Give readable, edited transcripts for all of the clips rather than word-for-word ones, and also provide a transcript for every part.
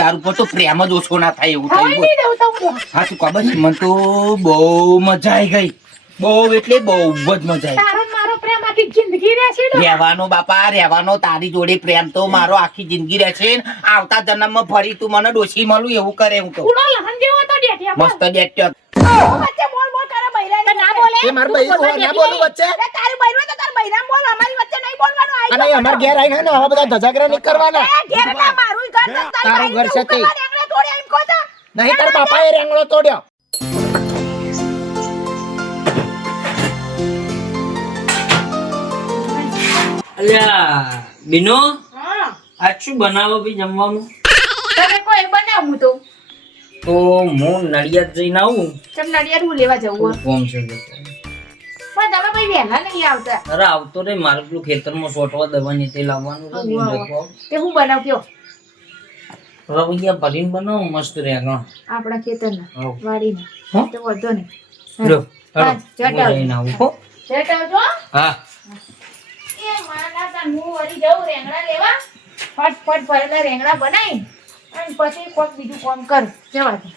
તારું પર તો પ્રેમ જ ઓછો ના થાય એવું હવે થયું. નહીં દઉં તો હું. હા તું ખબર છે મને તો બહુ મજા આવી ગઈ. બહુ એટલે બહુ જ મજા આવી. તારો ને મારો પ્રેમ આખી જિંદગી રહેશે ને. રહેવાનો બાપા રહેવાનો, તારી જોડે પ્રેમ તો મારો આખી જિંદગી રહેશે. આવતા જન્મમાં ફરી તું મને ડોશી મળું એવું કરે હું તો. પૂરો લહન જેવો તો ડેટિયા બોલ. મસ્ત બેઠ્યો. વચ્ચે બોલ બોલ કરે બૈરાને. ના બોલે. એ માર બૈરું હો, ના બોલું વચ્ચે. એ તારું બૈરું તો તાર બૈરાને બોલ, અમારી વચ્ચે નહીં બોલવાનું. આઈ અને અમાર ઘેર આવીને ને હવે બધા ધજાગરા નહીં કરવાના. એ ઘેર એટલે મારું ઘર તો તારું ઘર છે તે. રેંગણા તોડ્યા એમ કહો છો? નહીં તાર બાપાએ રેંગણો તોડ્યો. અલ્યા બીનો હા. આજ શું બનાવો બી જમવાનું? તમે કોઈ બનાવું તો તો હું નડિયાદ જઈને આવું. ચમ નડિયાદ હું લેવા જવું હોય? કોમ છે પણ તમે ભાઈ વહેલા નહીં આવતા. અરે આવતો રે, મારે પેલું ખેતરમાં સોટવા દવાની તે લાવવાનું છે. તે હું બનાવ કયો રવૈયા ભરીને બનાવો મસ્ત રેગણ. આપણા ખેતરના હઉ. વાડીના. હો? તો વધો નહીં. લો હા, હેડો, જતા હું જઈને આવું હો. જટ આવજો. હા એ મારા તાન હું વળી જઉં રેંગણા લેવા. ફટફટ ભરેલા રેંગણા બનાવી અને પછી કોક બીજું કામ કર. જવા દે.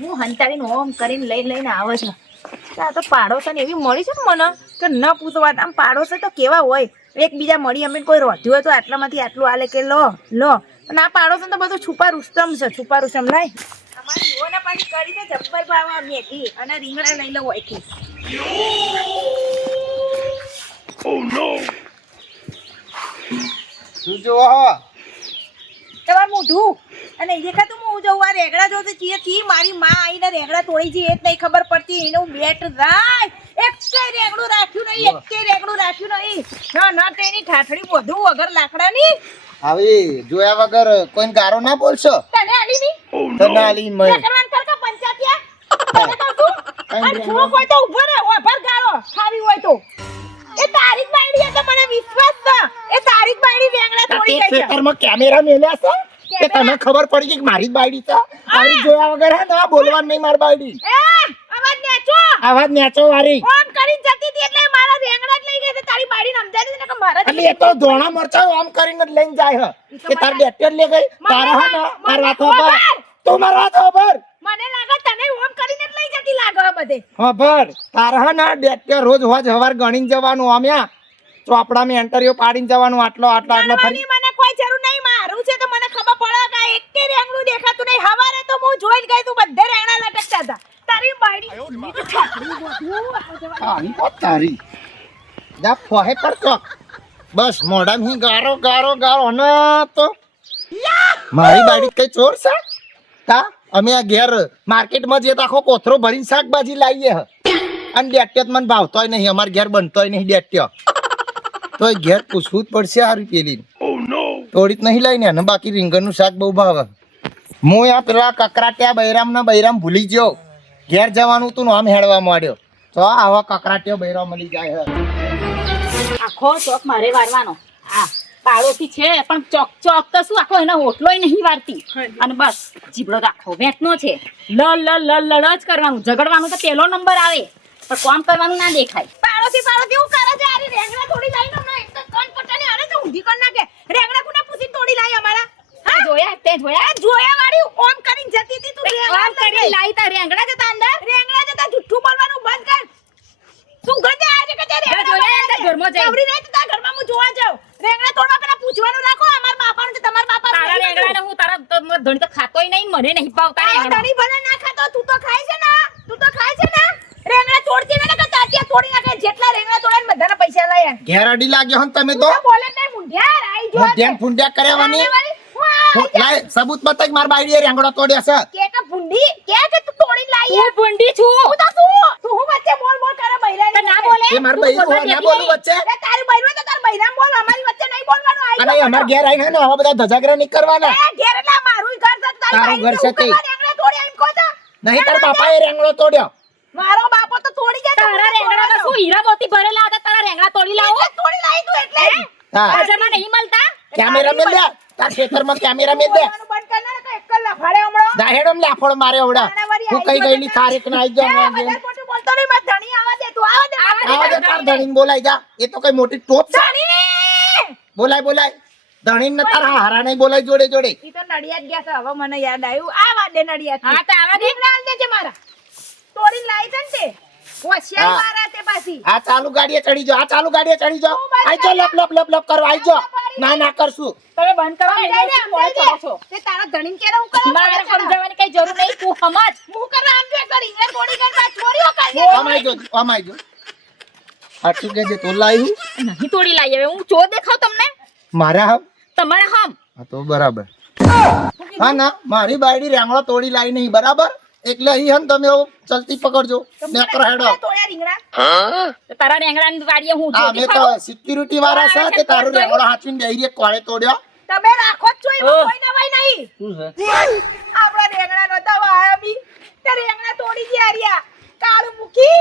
હું હંતાડીને ઓમ કરીને લઈને આવે છે. આ તો પાડોશો ને એવી મળી છે ને મને કે ન પૂછો વાત. આમ પાડોશો તો કેવા હોય, એકબીજા મળી અમે કોઈ રોધ્યું હોય તો આટલામાંથી આટલું આલે કે લો લો. અને આ પાડોશો તો બધું છુપા રુસ્તમ છે, છુપા રુસ્તમ લાય. અમારી જોને પાછી કરી દે જબ્બર ભાવા મેથી અને રીંગણા લઈ લો હોયથી. તું જોવો હો. તમારે મોઢું અને એ દેખાતું હું જવું આ રેગડા જો કી મારી માં આવીને રેગડા તોડી છે એ જ નહીં ખબર પડતી. એનું બેટ રાય એક રેગડું રાખ્યું નહીં, એક રેગડું રાખ્યું નહીં. ના ના તેની ઠાઠડી બધું વગર લાકડાની. આવી જોયા વગર કોઈને ગારો ના બોલશો. તને આલી ની તને આલી મય. કરવાન કર કે પંચાયતિયા તને કહું છું. અને જો કોઈ તો ઉભો રહે ઓભર ગાળો ખાવી હોય તો. એ તારીખ બાયડી તો મને વિશ્વાસ છે. એ તારીખ બાયડી રેગડા તોડી ગઈ છે. ખેતરમાં કેમેરા મેલ્યા છે કે તને ખબર પડી ગઈ કે મારી જ બાયડી છે. આવી જોયા વગર હે ના બોલવાનું નહીં મારી બાયડી. એ અવાજ નેચો આવાજ નેચો વારી. ઓમ કરીને જતી હતી એટલે મારા રેંગણા જ લઈ ગઈ. તારી બાયડીને સમજાવી દે કે મારા જ એટલે એ તો ધોણા મરચા આમ કરીને જ લઈને જાય હે કે તાર બેટર લે ગઈ તારા હે ના માર વાત ખબર તું માર વાત ખબર. મને લાગે તને ઓમ કરીને જ લઈ જતી લાગે બધે. ખબર તારા હે ના બેટર રોજ હોજ હવાર ગણીને જવાનું આમ્યા ચોપડામાં એન્ટરીઓ પાડીને જવાનું આટલો આટલો આટલો ફરી. મને કોઈ જરૂર નહીં, મારું છે તો મને ખબર પડે કે એકે રેંગણું દેખાતું નહીં. હવારે તો હું જોઈને ગઈ તું બધે રેંગણા લટકતા હતા. તારી બાયડી આની વાત તારી જા ફોહે પર ચોક બસ મોઢામાં હું ગારો ગારો ગારો અને તો મારી બાડી કઈ ચોર છે તા અમે આ ઘેર માર્કેટમાં જઈએ તો આખો કોથરો ભરીને શાકભાજી લાવીએ હ અને ડેટ્યો મને ભાવતોય નહીં, અમાર ઘેર બનતોય નહીં ડેટ્યો તો ઘેર પૂછવું જ પડશે હારી પેલી થોડીક નહીં લઈને ને બાકી રીંગણનું શાક બહુ ભાવે. હું આ પેલા કકરાટ્યા બૈરામ ભૂલી ગયો. ઘેર જવાનું તું આમ હેડવા માંડ્યો તો આવા કકરાટ્યો બૈરામ મળી જાય હે. આખો ચોક મારે વારવાનો. આ પાડોશી છે પણ ચોક ચોક તો શું આખો એનો હોટલોય નહીં વારતી. અને બસ જીબડો તો આખો વેટનો છે. લ જ કરવાનું, ઝઘડવાનું તો પેલો નંબર આવે પણ કામ કરવાનું ના દેખાય. પાડોશી હું કરે છે? આરી રેંગણા તોડી લાઈ ને એક તો કાન પટાને આને તો ઊંધી કર નાખે. રેંગણા કોને પૂછી તોડી લાઈ અમારા? તે જોયા જોયા વાળી ઓમ કરીને જતી હતી તું. આમ કરી લાઈ તા રેંગણા જતા અંદર. રેંગણા જતા જુઠ્ઠું બોલવાનું બંધ કર. તું ગજે આજે કે રેંગણા જોયા અંદર ઘરમાં જઈ. આવડી રહી તારા ઘરમાં હું જોવા જાઉં. રેંગણા તોડવા પેલા પૂછવાનું રાખો. અમાર બાપાનું છે તમાર બાપાનું. તારા રેંગણા ને હું તારા ધણી તો ખાતોય નહીં, મને નહીં ભાવતા રેંગણા. તારી ભલે ના ખાતો તું તો ખાય છે ને, રેંગણા તોડતી ને કે તાટિયા તોડી નાખે. જેટલા રેંગણા તોડે ને બધાના પૈસા લઈ આય. ઘેર અડી લાગ્યો હન તમે તો બોલે નહીં મુંઢિયા આઈ જો. ધ્યાન ફૂંડ્યા કરાવવાની લાય સબૂત બતાય માર બાયડીએ રેંગડો તોડ્યો છે કે ભૂંડી કે તું તોડી લાઈ. હું ભૂંડી છું. હું તો તું વચ્ચે બોલ કરે બૈરાને. તો ના બોલે. એ માર બૈરું હોય, ના બોલું વચ્ચે. એ તારી બૈરું તો તાર બૈરામ બોલ, અમારી વચ્ચે નહીં બોલવાનું. આઈ અને અમાર ઘેર આવીને ને આવા બધા ધજાગરા નહીં કરવાના. એ ઘેર એટલે મારું ઘર છે. તારું ઘર છે તે. રેંગણા તોડ્યા એમ કહો છો? નહીં તાર બાપાએ રેંગડો તોડ્યો. મારો બાપો તો તોડી જાય. તારા રેંગણા તો શું હીરા મોતી ભરેલા હતા? તારા રેંગણા તોડી લાવો. તોડી લાઈ તું એટલે. હા બજારમાં નહીં મળતા. કેમેરા મેલ દે તાર ખેતરમાં કેમેરા મેલ દે. બોલવાનું બંધ કર ને, તો એક કલાક ફાડે હમણાં. દાહેડમ લાફોડ મારે ઓડા હું કઈ ગઈલી તારીખ ના આવી એ જાવ બધા ખોટું બોલતો નહીં માર ધણી આવા દે તું આવા દે આવા દે તાર ધણીને બોલાઈ જા એ તો કઈ મોટી ટોપ છે ધણી બોલાય ધણીને તાર હારા નહીં બોલાય જોડે જોડે ઈ તો નડિયાદ ગયા છે હવે મને યાદ આવ્યું આવા દે નડિયાદ હા તો આવા દે દીકરા આલ દેજે મારા તોડીને લાવી છે ને તે હોશિયાર હા. મારા તે પાછી આ ચાલુ ગાડીએ ચડી જાઓ આઈ જા લપ લપ લપ લપ કરવા આઈ જા ના કરશું તમે બંધ કરો ને સમજાઈ દે, એટલે કોણ સમજાઈ કરો છો દે. તે તારા ધણીને કેરા હું કરું મારે સમજાવવાની કઈ જરૂર નહીં તું સમજ હું કરવા આમ જો કરી એ થોડી ઘર બાદ ચોરીઓ કરી અમાઈ જો સાચું કે જે તો લાવ્યું નહીં તોડી લાવી હવે હું ચો દેખાવ તમને મારા હમ તમારા હમ હા તો બરાબર હા ના મારી બાયડી રેંગણો તોડી લાવી નહીં બરાબર એટલે અહીં હન તમે ચલતી પકડજો નેકર હેડો તોડ્યા રીંગણા તો તારા રેંગણાની વાડીએ હું હા જોતી મેં તો ખાઉં? સિક્યુરિટી વાળા છે તે તારું રેંગણો હાચવીને બેહીને કોળે તોડ્યો તમે રાખો જ છો એમાં કોઈ ના હોય નહીં શું છે આપણા રેંગણા નતા વાયા બી તે રેંગણા તોડી ગયા રહ્યા કાળું મૂકી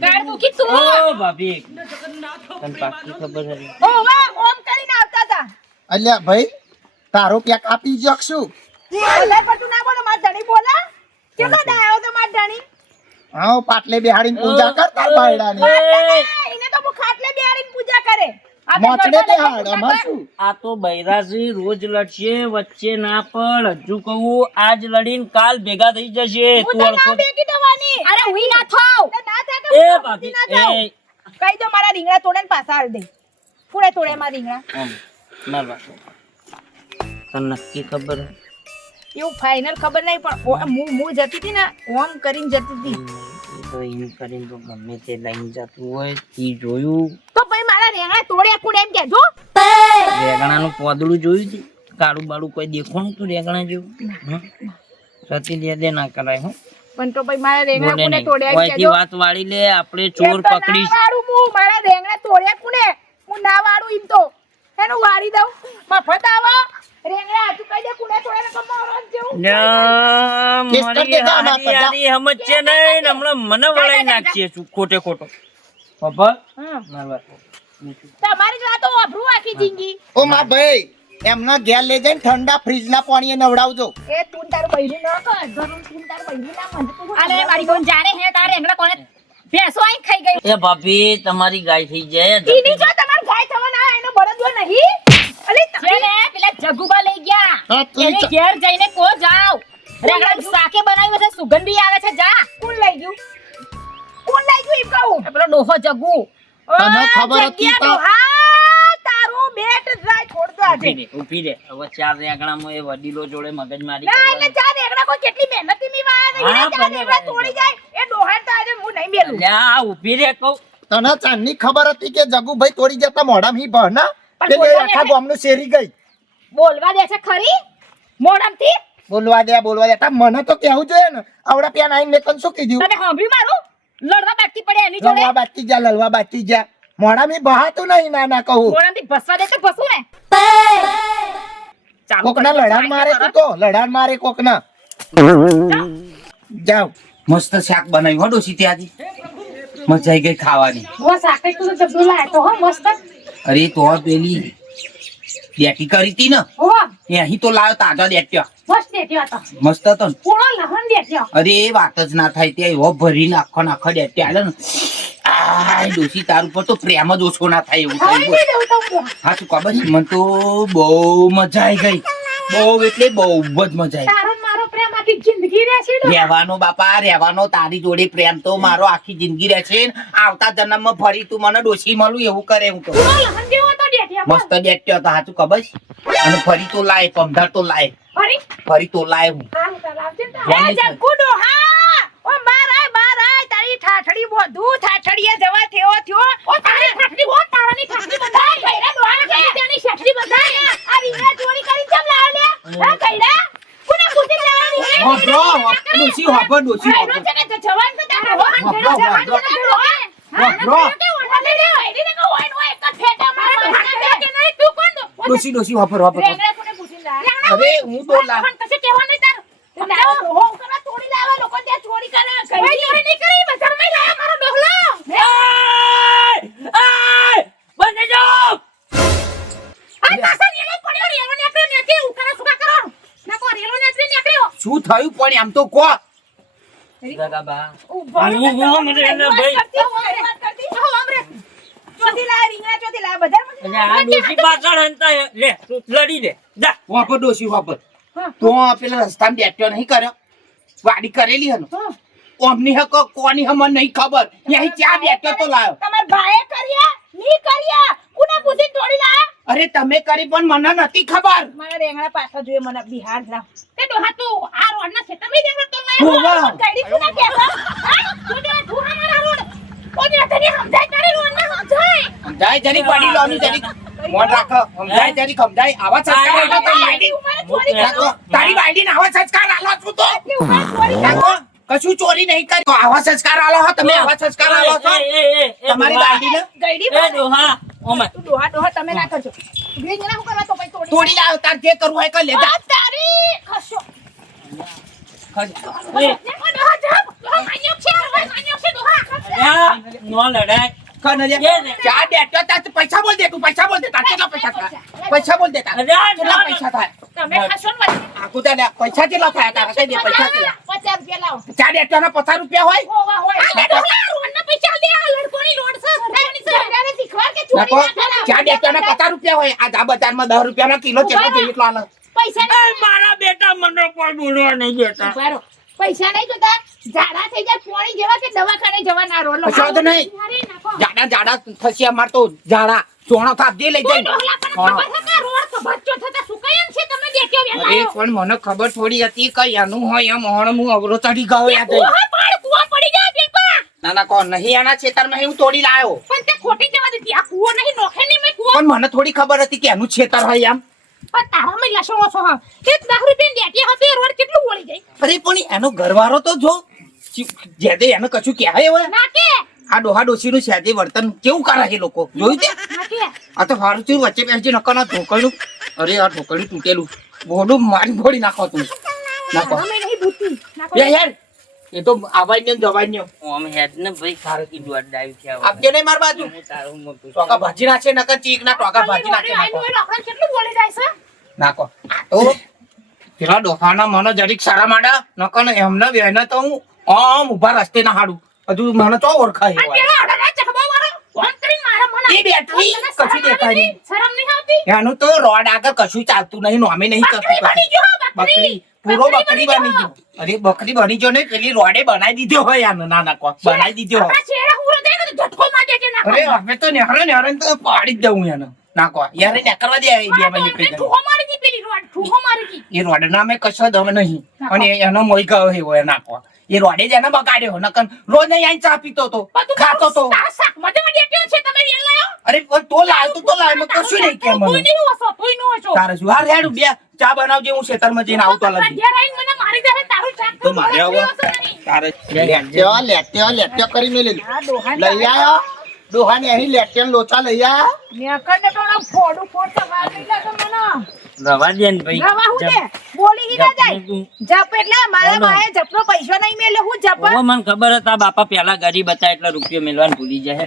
ગાડ મૂકી તું ઓ ભાભી તને પાકી ખબર હતી ઓવા ઓમ કરીને આવતા હતા અલ્યા ભાઈ તારો પેક આપી જકશું બોલે પણ તું ના બોલો માર ધણી બોલા કેટલો ડાયો તો માર ધણી હા પાટલે બેહાડીને પૂજા કર તાર બાયડાની એને તો હું ખાટલે બેહાડીને પૂજા કરે આ તો મોચડે જોડે બેહાડ અમાર શું આ તો બૈરાજી રોજ લડશે વચ્ચે ના પડ હજુ કહું આજ લડીને કાલ ભેગા થઈ જશે હું તું તો અડખો ના બેકી દવાની અરે હુઈ ના થાવ તો ના થાય કે એ હું ભાભી ના જાઉં. એ કઈ દો મારા રીંગણા તોડે ને પાછા હાલ દે પૂરે તોડે મારા રીંગણા આમ, ના રાખો તને નક્કી ખબર હે? એવું ફાઇનલ ખબર નહીં પણ હું જતી હતી ને ઓમ કરીને જતી હતી એ તો એમ કરીને તો ગમે તે લઈને જતું હોય ઈ જોયું તો ભાઈ મારા રેંગણા તોડ્યા કુડે એમ કેજો રેગણાનું પોદડું જોયું તું કાળું બાળું કોઈ દેખવાનું તું રેગણા જેવું હમ? સતી દે દે ના કરાય હું પણ તો ભાઈ મારા રેંગણા બોલે કુડે નહીં તોડ્યા એમ કોઈથી કેજો વાત વાળી લે આપણે ચોર એમ તો ના પકડી વાળું હું મારા રેંગણા તોડ્યા કુડે હું ના વાળું એમ તો એનું વાળી દઉં મફત આવો રેંગણા તું કઈ દે કુડે તોડે ને કમારો જેવું કિસ કર દે જા માર પર જા. સમજ છે નહીં હમણાં મને વળાઈ નાખશે શું ખોટે ખોટો પપ્પા હમ. ના વાત તમારી જ વાતો વાપરું આખી જિંદગી ઓ માં ભાઈ એમના ઘેર લઈ જઈને ઠંડા ફ્રીજના પાણીએ નવડાવજો એ તું તારું બૈરું ન કર ધરું તું તારું બૈરું ના મને તું અરે મારી બોન જાણે હે તારે રેંગણા કોણે ભેંસો આઈ ખાઈ ગઈ એ ભાભી તમારી ગાય થઈ જાય ઈની જો તમાર ગાય થવાના એનો બળદો નહીં અલે છે ને પેલા જગુબા લઈ ગયા હા, તું એને ચ- ઘેર જઈને કો જાવ રેંગણા શાકે બનાવ્યું છે સુગંધ બી આવે છે જા કોણ લઈ ગયું કોણ લઈ ગયું એમ કહું પેલો ડોહો જગુ તને ખબર હતી તો હા તારું બેટ જાય છોડતો આજે ઊભી રે હવે ચાર રેગણામાં એ વડીલો જોડે મગજમારી ના એટલે કરવાની. ચાર એકડા કોઈ કેટલી મહેનતી મી વાયા હા, નહીં ચાર ભલે, એકડા ભલે, તોડી ભલે. જાય એ ડોહાણ તો આજે હું નહીં બેલું અલ્યા, ઊભી રે કહું તને ચાંદની ખબર હતી કે જગુભાઈ તોડી જતા મોઢામાં હી બહના પણ પેલી બોલવા આખા દે. ગામનું શેરી ગઈ બોલવા દે છે ખરી મોઢામથી બોલવા દે તા મને તો કેવું જોઈએ ને આવડા પ્યાન આઈને મેં તને શું કીધું તને સાંભળ્યું મારું લડવા બાકી પડે એની જોડે લલવા બાકી જા મોઢામાં બહાતું નહીં ના કહું મોઢામથી ભસવા દે તો ભસું ને ચાલુ કોકના કરી દો, લડાણ મારે તું તો લડાણ મારે કોકના જાવ મસ્ત શાક બનાવ્યું હો ડોશી ત્યાંથી મજા આવી ગઈ ખાવાની વો સાકે તું તો જબડો લાયો તો હો મસ્ત અરે તો પેલી ડેટી કરી હતી ને હો એ અહીં તો લાવ્યો તાજા ડેટ્યો મસ્ત દેખ્યો હતો મસ્ત હતો ને પૂરો લહણ દેખ્યો અરે એ વાત જ ના થાય ત્યાં એવો ભરીને આખો ડેટ્યો આલે ને આ ડોશી તાર ઉપર તો પ્રેમ જ ઓછો ના થાય એવું હરી થયું દે દેવ તો હા તું ખબર છે મને તો બહુ મજા આવી ગઈ બહુ એટલે બહુ જ મજા આવી તારો ને મારો પ્રેમ આખી જિંદગી રહેશે તો રહેવાનો બાપા રહેવાનો તારી જોડે પ્રેમ તો મારો આખી જિંદગી રહેશે ને આવતા જન્મમાં ફરી તું મને ડોશી મળું એવું કરે હું તો પૂરો લહણ જેવો તો દેખ્યો મસ્ત ડેટ્યો હતો હાચું ખબર છે? અને ફરી તો લાય પમધાર તો લાય હરી ફરી તો લાય હું હાલ લાવજે તો જાની એ જગુડો હા ઓ મારાય તારી ઠાઠડી બોધું ઠાઠડીએ જવા થયો ઓ તારી ઠાઠડી બો તારાની ઠાઠડી બંધાય કઈરા દોહા કે તેની ઠાઠડી બંધાય આ રીંગણા ચોરી કરી ચમ લાવ લે હા કઈરા કોને પૂછી લાવવાની હોભરો, ડોશી હોભર, ડોશી હોભર. છે કે જવાન તો તારા વાહન હોભરો, જવાન હોભરો. તો હોભરો. ડોશી હોભર, હોભર. અરે હું તો લા બંને જાઓ શું થયું પણ એમ તો કહો જગાબા. ઊભો રહો. હું મને એને ભાઈ. કરતી હોય, વાત કરતી. આવો, આમ રે. ચોથી લાયા, રીંગણા ચોથી લાયા, બજારમાંથી અને આ ડોશી પાછળ હંતા લે તું લડી લે જા. વાપર ડોશી વાપર તો પેલા રસ્તામાં બેઠ્યો નહીં કર્યો વાડી કરેલી હનો ઓમની હકો કોની હમ નહીં ખબર યહી ચા બેઠ્યો તો લાયો તમારા ભાઈએ કર્યા, ની કર્યા. કોના બુદ્ધિ તોડી લાયા? અરે તમે કરી પણ મને નથી ખબર મારા રેંગણા પાછા જોઈએ, મને બિહાર લાવ. તે ડોહા તું આ રોડના ખેતરમાં જ રહેતો નહીં. હોવા. ગાડી કોના કહેતા? હા? તું ડોહા તું અમારા રોડ. ઓને તને સમજાય તારે રોડના સમજાય. સમજાય જરી પડી લોની જરી મોન રાખો સમજાય જરી સમજાય આવા સંસ્કાર આલો તો વાડી રાખો તારી વાડી આવા સંસ્કાર આલો છું તો રાખો કશું ચોરી નહીં કરી આવા સંસ્કાર આલો હો તમે આવા સંસ્કાર આલો છો તમારી વાડીને ગઈડી એ ડોહા ઓમે તું ડોહા ડોહા તમે ના કરજો. રીંગણા હું કરવા તો ભાઈ તોડી તોડી લાવ તાર જે કરવું હોય કર લેતા આ તારી ખસો. એ ડોહા જાવ. ડોહા માન્યો છે, માન્યો છે ડોહા. આ નો લડાય કર ને ચા બેઠો તાર પૈસા બોલ દે તું પૈસા બોલ દે તાર કેટલા પૈસા થાય પૈસા બોલ દે તાર કેટલા પૈસા થાય તમે ખાશો ને વળી. આકુ તારે પૈસા કેટલા થાય તારા કઈ દે પૈસા કેટલા 50 રૂપિયા લાવો. ચા બેઠો ના 50 રૂપિયા હોય હોવા હોય. આ ડોહા રોડના પૈસા દે. આ લડકોની રોડ છે. સરકારની છે. બધાને શીખવાડ કે નાખો ચોરી ના કરાય. ચા બેઠો ના 50 રૂપિયા હોય આ જા બજારમાં 10 રૂપિયાનો કિલો ચેટલો જોઈએ એટલો આલે પૈસા એ મારા બેટા મને કોઈ બોલવા નહીં દેતા. બારો પૈસા નહીં જોતા. ઝાડા થઈ જાય પોણી જેવા કે દવાખાને જવા ના રોલો. પૈસા તો નહીં અરે નાખો. જાડા જાડા થશે અમાર તો જાડા સોનો થાપ દે લઈ જાય ડોહલા પણ ખબર છે કે રોડ તો ભચ્ચો થતા સુકાય એમ છે. તમે દેખ્યો અરે વેલાયો. પણ મને ખબર થોડી હતી કે આનું હોય એમ હણ હું અવરો ચડી ગયો યાદ ડોહા પાડ કુવા પડી જાય પેપા. ના ના કોણ નહીં આના ખેતરમાં હું તોડી લાયો પણ તે ખોટી જવા દીધી. આ કુવો નહીં નોખે નહીં મેં કુવો. પણ મને થોડી ખબર હતી કે એનું ખેતર હોય એમ પણ તારા મેં લસણો છો હા. એક 10 રૂપિયા દેતી હતી એ રોડ કેટલું વળી જાય. અરે પણ એનો ઘરવાળો તો જો જે દે એને કશું કહેવાય હવે ના કે આ ડોહા ડોશીનું સેજે વર્તન કેવું કરે છે લોકો જોયું તે ના કે આ તો હારું થયું વચ્ચે બેસી નકરના ઢોકળનું અરે આ ઢોકળું તૂટેલું બોડું મારી ફોડી નાખો તું નાખો અમે નહીં બુદ્ધિ. યાર એ તો આવાજ ને જવાજ ને ઓમ હેડ ને ભાઈ ખારું કીધું અડાયું છે હવે. આપજે નહીં માર બાજુ હું તારું મોટું ટોકા ભાજી નાખે નકર ચીક ના ટોકા ભાજી નાખે નાખો આપણે કેટલું વળી જાય છે. નાખો તો પેલા ડોહાના મને જરીક સારા માંડા નકર એમને બેને તો હું આમ ઉભા રસ્તે ના હાડું હજુ મને તો ઓળખાય આ પેલા અડડા ચકબા વાળો ફોન કરીને મારા મને એ બેઠી કશું દેખાય નહીં શરમ નહીં આવતી. એનું તો રોડ આગળ કશું ચાલતું નહીં નોમે નહીં કરતું બકરી બની ગયો બકરી પૂરો બકરી બની ગયો અરે બકરી બની ગયો ને પેલી રોડે બનાવી દીધો હોય આને ના નાખો બનાવી દીધો હોય આપણા ચહેરા ઉરો જાય ને તો ઝટકો માર દેજે નાખો. અરે હવે તો નેહરે તો પાડી જ દઉં એને નાખો યાર નેકરવા દે એ બે માં નીકળી ઠુહો મારી દી પેલી રોડ ઠુહો મારી દી. એ રોડ ના મેં કશો દમ નહીં અને એનો મોઈ ગયો હોય નાખો એ રોડે જ એને બગાડ્યો નકર રોજ નહીં આઈને ચા પીતો તો પણ તું ખાતો તો તારા શાક મજા દેખ્યો છે તમે વેલ લાયો. અરે પણ તો લાવ તો લાવ મેં કશું નહીં કે તું મને નહીં હસો તું નહીં હસો. તારે શું હાર હેડ બે ચા બનાવજે હું ખેતરમાં જઈને આવતો લગી ઘેર આવીને મને મારી દે તારું શાક તો મારે હવે તારે લેટ્યો કરી મેલી આ ડોહા લઈ આયો ડોહાને અહીં લેટ્યો લોચા લઈ આયા મેકરને તો આમ ફોડું ફોડતા વાર નહીં લાગે મને. રવા દે ને ભાઈ. રવા હું દે બોલી હી ના જાય. તું જપ એટલે મારા માએ જપનો પૈસો નહીં મેલે હું જપ. મને ખબર હતા બાપા પેલા ગરીબ હતા એટલે રૂપિયો મેળવાનું ભૂલી જાય